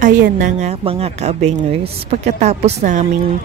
Ayan na nga mga ka-abengers, pagkatapos naming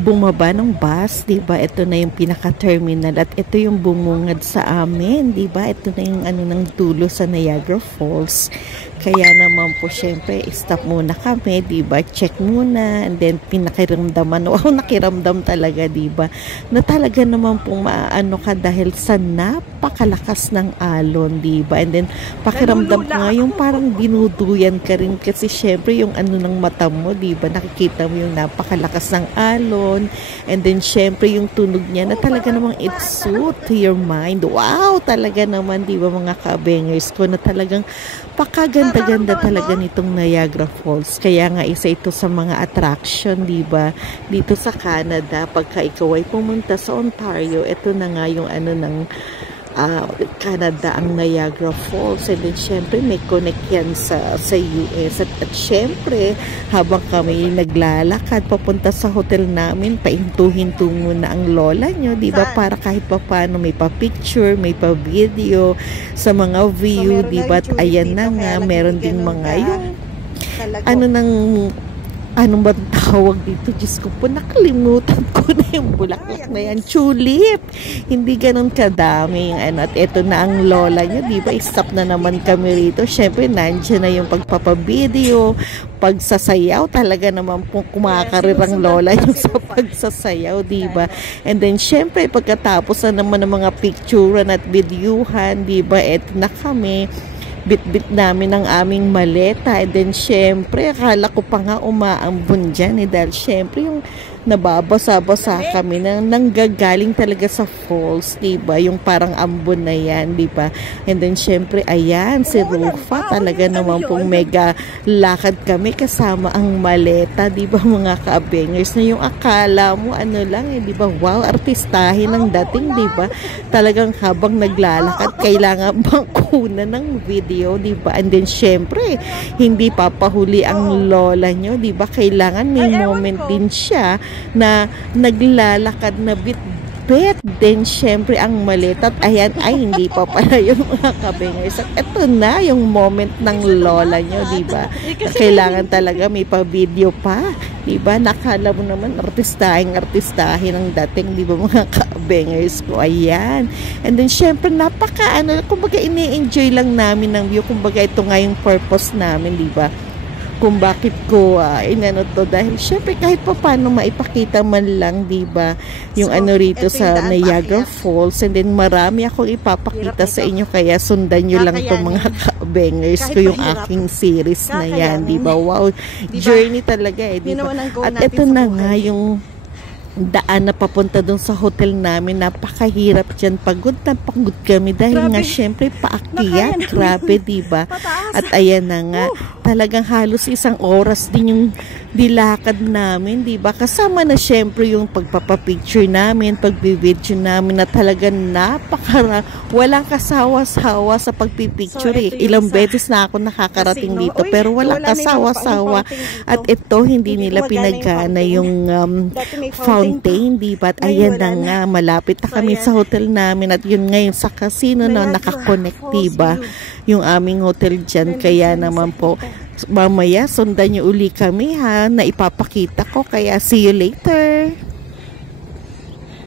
bumaba ng bus, 'di ba? Ito na yung pinaka-terminal at ito yung bumungad sa amin, 'di ba? Ito na yung ng dulo sa Niagara Falls. Kaya naman po syempre, stop muna kami, 'di ba? Check muna and then pinakiramdaman. Wow, nakiramdam talaga, 'di ba? Na talaga naman pong maano ka dahil sa napakalakas ng alon, 'di ba? And then pakiramdam ko nga yung parang dinuduyan ka rin kasi syempre yung ng mata mo, 'di ba? Nakikita mo yung napakalakas ng alon. And then syempre yung tunog niya na talaga namang it suit to your mind. Wow, talaga naman, 'di ba mga ka-abengers ko, na talagang pakaganda-ganda talaga nitong Niagara Falls. Kaya nga isa ito sa mga attraction, 'di ba? Dito sa Canada, pagka ikaw ay pumunta sa Ontario, ito na nga yung ng Canada, ang Niagara Falls. And then syempre may connect yan sa US. At syempre habang kami naglalakad papunta sa hotel namin, pahinto-hinto muna ang lola nyo, diba? Para kahit pa paano may pa-picture, may pa-video sa mga view, so, diba? At ayan na nga, meron din mga yung anong ba tawag dito? Diyos ko po, nakalimutan ko na yung bulaklak na yan. Tulip! Hindi ganun kadami. At eto na ang lola niya, di ba? Stop na naman kami rito. Siyempre, nandiyan na yung pagpapavideo, pagsasayaw. Talaga naman po kumakarir ang lola niya sa pagsasayaw, di ba? And then, siyempre, pagkatapos na naman ng mga picturean at videohan, di ba? Eto na kami. Bit-bit namin ang aming maleta. And then syempre akala ko pa nga umaambon dyan dahil syempre yung nababasa-basa kami nanggagaling talaga sa falls, diba? Yung parang ambon na yan, diba? And then syempre ayan si Rufa, talaga naman pong mega lakad kami kasama ang maleta, diba mga ka-abengers, na yung akala mo lang diba? Wow, artistahin ang dating, diba? Talagang habang naglalakad kailangan bang kunan ng video, diba? And then syempre hindi papahuli ang lola nyo, diba? Kailangan may moment din siya na naglalakad na bit-bit. Then syempre ang maleta, ayan, ay hindi pa pala yung mga kabengers. At ito na yung moment ng lola nyo, diba? Na kailangan talaga may pa-video pa, diba? Nakala mo naman artistahin ang dating, diba mga kabengers ko? Ayan. And then syempre napaka kumbaga ini-enjoy lang namin ng view. Kumbaga ito nga yung purpose namin, diba? Kung bakit ko to, dahil syempre kahit pa paano maipakita man lang, diba, yung rito sa Niagara Falls. And then marami akong ipapakita sa inyo, kaya sundan nyo lang to mga ka-bangers ko, yung aking series na yan, diba? Wow, journey talaga diba? At ito na nga yung daan na papunta dun sa hotel namin. Napakahirap dyan, pagod na pagod kami dahil nga syempre paakyat, grabe, diba? At ayan na nga, talagang halos isang oras din yung dilakad namin, diba? Kasama na syempre yung pagpapapicture namin, pagbibideo namin, na talagang walang kasawa-sawa sa pagpipicture. Ilang beses na ako nakakarating dito pero walang kasawa-sawa. At ito, hindi nila pinagana yung fountain, diba? At ayan na nga, malapit na kami sa hotel namin. At yun ngayon sa casino na nakakonect, diba? Yung aming hotel dyan. Kaya naman po, mamaya sundan nyo uli kami ha, na ipapakita ko. Kaya see you later.